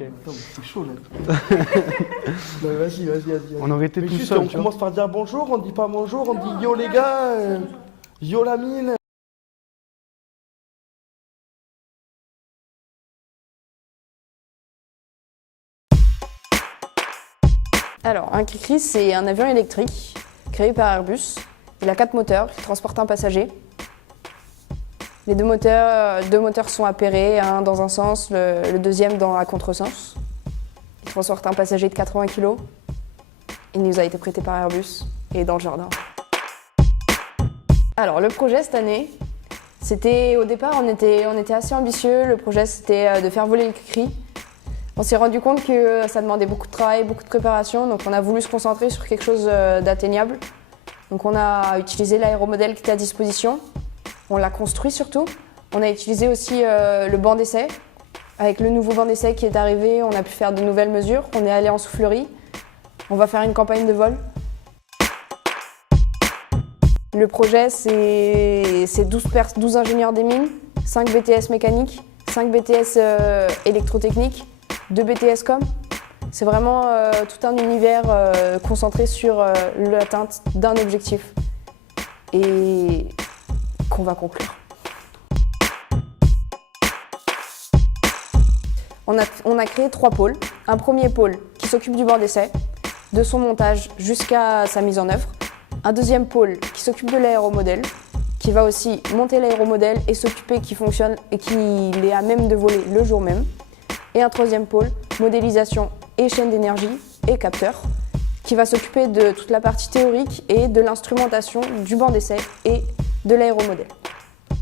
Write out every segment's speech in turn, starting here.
Ok. Putain, c'est chaud là. Non, vas-y. On aurait été Mais tout juste, seul. on commence par dire bonjour, on dit pas bonjour, on dit yo les gars, yo la mine. Alors, un Cricri, c'est un avion électrique créé par Airbus. Il a 4 moteurs qui transportent un passager. Les deux moteurs sont appairés, un dans un sens, le deuxième dans un contresens. Il transporte un passager de 80 kg. Il nous a été prêté par Airbus et dans le jardin. Alors, le projet cette année, c'était au départ, on était assez ambitieux. Le projet, c'était de faire voler le Cricri. On s'est rendu compte que ça demandait beaucoup de travail, beaucoup de préparation, donc on a voulu se concentrer sur quelque chose d'atteignable. Donc on a utilisé l'aéromodèle qui était à disposition, on l'a construit surtout. On a utilisé aussi le banc d'essai. Avec le nouveau banc d'essai qui est arrivé, on a pu faire de nouvelles mesures. On est allé en soufflerie, on va faire une campagne de vol. Le projet, c'est 12 ingénieurs des mines, 5 BTS mécaniques, 5 BTS électrotechniques, 2 BTS com. C'est vraiment tout un univers concentré sur l'atteinte d'un objectif et qu'on va conclure. On a créé 3 pôles. Un premier pôle qui s'occupe du banc d'essai, de son montage jusqu'à sa mise en œuvre. Un deuxième pôle qui s'occupe de l'aéromodèle, qui va aussi monter l'aéromodèle et s'occuper qu'il fonctionne et qu'il est à même de voler le jour même. Et un troisième pôle, modélisation et chaîne d'énergie et capteur, qui va s'occuper de toute la partie théorique et de l'instrumentation du banc d'essai et de l'aéromodèle.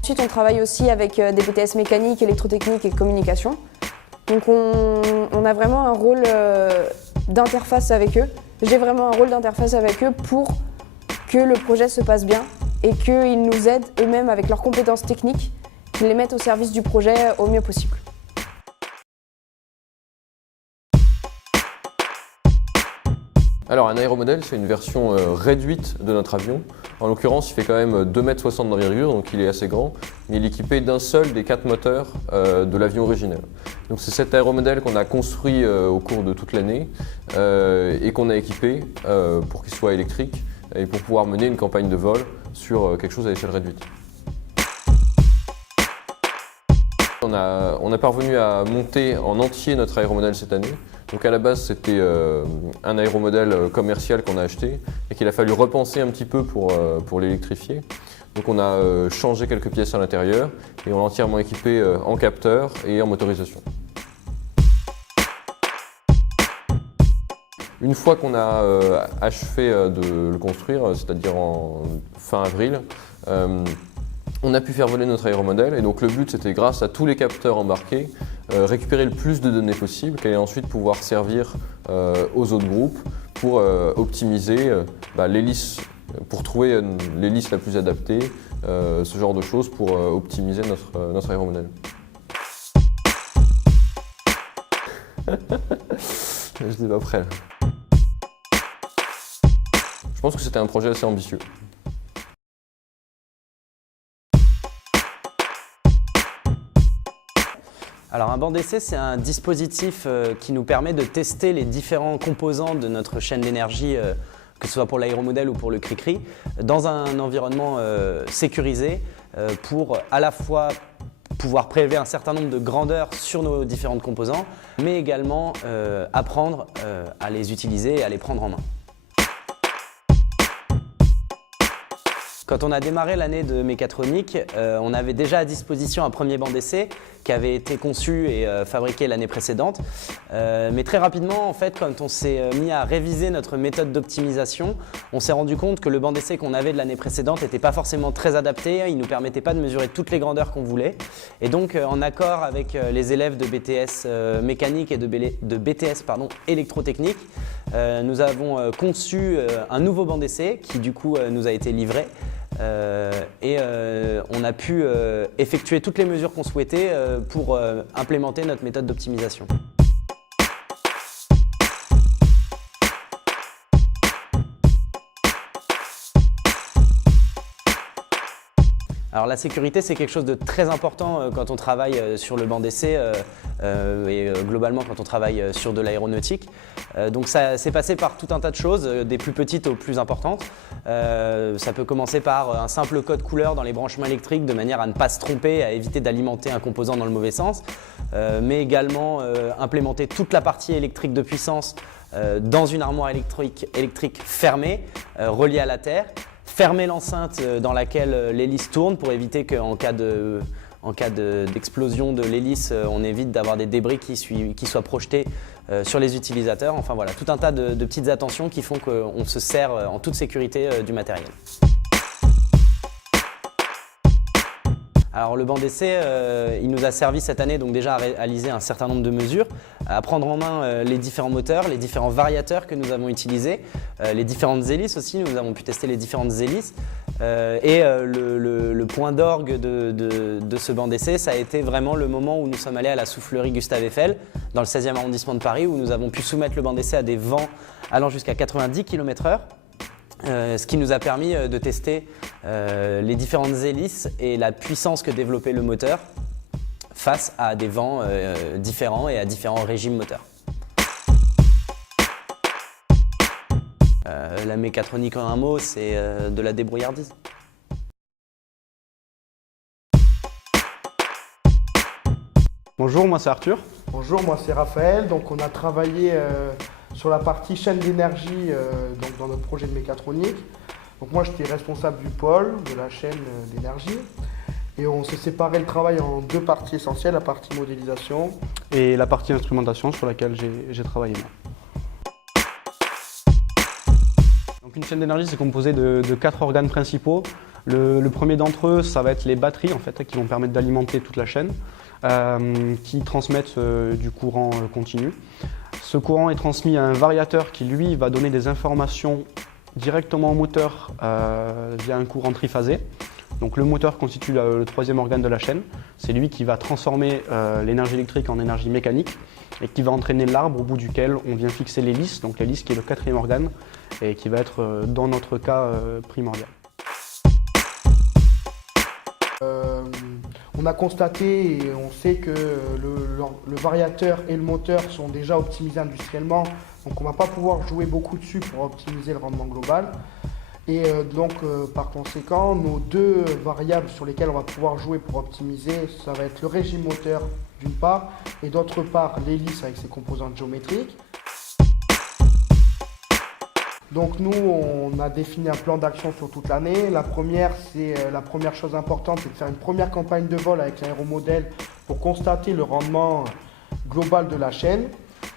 Ensuite, on travaille aussi avec des BTS mécaniques, électrotechnique et communication. Donc on a vraiment un rôle d'interface avec eux. J'ai vraiment un rôle d'interface avec eux pour que le projet se passe bien et qu'ils nous aident eux-mêmes avec leurs compétences techniques, qu'ils les mettent au service du projet au mieux possible. Alors un aéromodèle, c'est une version réduite de notre avion. En l'occurrence, il fait quand même 2,60 m d'envergure, donc il est assez grand, mais il est équipé d'un seul des 4 moteurs de l'avion originel. Donc c'est cet aéromodèle qu'on a construit au cours de toute l'année et qu'on a équipé pour qu'il soit électrique et pour pouvoir mener une campagne de vol sur quelque chose à échelle réduite. On a parvenu à monter en entier notre aéromodèle cette année. Donc à la base, c'était un aéromodèle commercial qu'on a acheté et qu'il a fallu repenser un petit peu pour l'électrifier. Donc on a changé quelques pièces à l'intérieur et on l'a entièrement équipé en capteur et en motorisation. Une fois qu'on a achevé de le construire, c'est-à-dire en fin avril, on a pu faire voler notre aéromodèle et donc le but c'était, grâce à tous les capteurs embarqués, récupérer le plus de données possible qu'elle allait ensuite pouvoir servir aux autres groupes pour optimiser l'hélice, pour trouver l'hélice la plus adaptée, ce genre de choses pour optimiser notre aéromodèle. Je n'étais pas prêt. Je pense que c'était un projet assez ambitieux. Alors un banc d'essai, c'est un dispositif qui nous permet de tester les différents composants de notre chaîne d'énergie, que ce soit pour l'aéromodèle ou pour le Cricri, dans un environnement sécurisé pour à la fois pouvoir prélever un certain nombre de grandeurs sur nos différents composants, mais également apprendre à les utiliser et à les prendre en main. Quand on a démarré l'année de mécatronique, on avait déjà à disposition un premier banc d'essai qui avait été conçu et fabriqué l'année précédente. Mais très rapidement, en fait, quand on s'est mis à réviser notre méthode d'optimisation, on s'est rendu compte que le banc d'essai qu'on avait de l'année précédente n'était pas forcément très adapté, il ne nous permettait pas de mesurer toutes les grandeurs qu'on voulait. Et donc, en accord avec les élèves de BTS mécanique et de BTS électrotechnique, nous avons conçu un nouveau banc d'essai qui du coup nous a été livré. On a pu effectuer toutes les mesures qu'on souhaitait pour implémenter notre méthode d'optimisation. Alors la sécurité, c'est quelque chose de très important quand on travaille sur le banc d'essai et globalement quand on travaille sur de l'aéronautique. Donc ça s'est passé par tout un tas de choses, des plus petites aux plus importantes. Ça peut commencer par un simple code couleur dans les branchements électriques de manière à ne pas se tromper, à éviter d'alimenter un composant dans le mauvais sens, mais également implémenter toute la partie électrique de puissance dans une armoire électrique fermée, reliée à la terre, fermer l'enceinte dans laquelle l'hélice tourne pour éviter qu'en cas d'explosion de l'hélice, on évite d'avoir des débris qui soient projetés sur les utilisateurs. Enfin voilà, tout un tas de petites attentions qui font qu'on se sert en toute sécurité du matériel. Alors le banc d'essai, il nous a servi cette année donc déjà à réaliser un certain nombre de mesures, à prendre en main les différents moteurs, les différents variateurs que nous avons utilisés, les différentes hélices aussi, nous avons pu tester les différentes hélices. Et le point d'orgue de ce banc d'essai, ça a été vraiment le moment où nous sommes allés à la soufflerie Gustave Eiffel, dans le 16e arrondissement de Paris, où nous avons pu soumettre le banc d'essai à des vents allant jusqu'à 90 km/h. Ce qui nous a permis de tester les différentes hélices et la puissance que développait le moteur face à des vents différents et à différents régimes moteurs. La mécatronique en un mot, c'est de la débrouillardise. Bonjour, moi c'est Arthur. Bonjour, moi c'est Raphaël. Donc on a travaillé sur la partie chaîne d'énergie donc dans notre projet de mécatronique. Donc moi j'étais responsable du pôle de la chaîne d'énergie et on s'est séparé le travail en deux parties essentielles, la partie modélisation Et la partie instrumentation sur laquelle j'ai travaillé moi. Donc une chaîne d'énergie, c'est composé de 4 organes principaux. Le premier d'entre eux, ça va être les batteries en fait, qui vont permettre d'alimenter toute la chaîne, qui transmettent du courant continu. Ce courant est transmis à un variateur qui, lui, va donner des informations directement au moteur via un courant triphasé. Donc le moteur constitue le troisième organe de la chaîne. C'est lui qui va transformer l'énergie électrique en énergie mécanique et qui va entraîner l'arbre au bout duquel on vient fixer l'hélice, donc l'hélice qui est le quatrième organe et qui va être, dans notre cas, primordial. On a constaté et on sait que le variateur et le moteur sont déjà optimisés industriellement, donc on ne va pas pouvoir jouer beaucoup dessus pour optimiser le rendement global. Et donc par conséquent, nos deux variables sur lesquelles on va pouvoir jouer pour optimiser, ça va être le régime moteur d'une part et d'autre part l'hélice avec ses composantes géométriques. Donc nous, on a défini un plan d'action sur toute l'année. La première chose importante, c'est de faire une première campagne de vol avec l'aéromodèle pour constater le rendement global de la chaîne.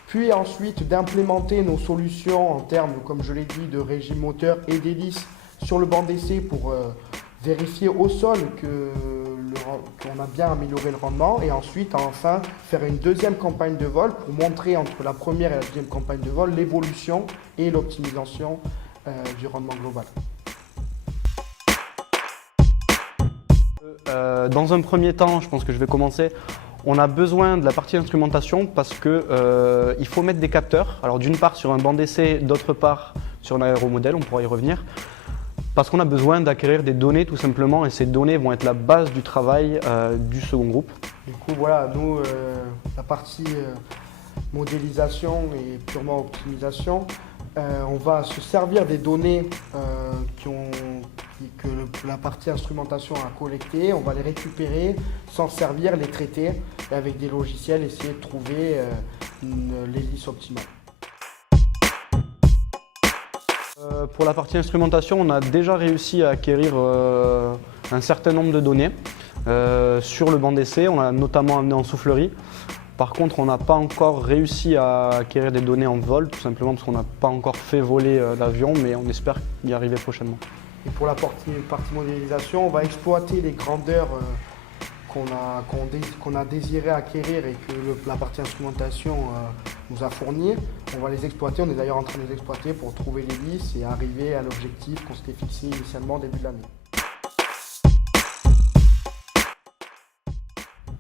Puis ensuite d'implémenter nos solutions en termes, comme je l'ai dit, de régime moteur et d'hélice sur le banc d'essai pour vérifier au sol qu'on a bien amélioré le rendement. Et ensuite, enfin, faire une deuxième campagne de vol pour montrer entre la première et la deuxième campagne de vol l'évolution et l'optimisation du rendement global. Dans un premier temps, je pense que je vais commencer. On a besoin de la partie instrumentation parce qu'il faut mettre des capteurs. Alors d'une part sur un banc d'essai, d'autre part sur un aéromodèle, on pourra y revenir. Parce qu'on a besoin d'acquérir des données tout simplement et ces données vont être la base du travail du second groupe. Du coup voilà, nous la partie modélisation et purement optimisation, on va se servir des données que la partie instrumentation a collectées, on va les récupérer, s'en servir, les traiter et avec des logiciels essayer de trouver l'hélice optimale. Pour la partie instrumentation, on a déjà réussi à acquérir un certain nombre de données sur le banc d'essai, on l'a notamment amené en soufflerie. Par contre, on n'a pas encore réussi à acquérir des données en vol, tout simplement parce qu'on n'a pas encore fait voler l'avion, mais on espère y arriver prochainement. Et pour la partie modélisation, on va exploiter les grandeurs qu'on a désiré acquérir et que la partie instrumentation nous a fourni. On va les exploiter, on est d'ailleurs en train de les exploiter pour trouver l'hélice et arriver à l'objectif qu'on s'était fixé initialement au début de l'année.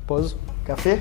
Pause. Café.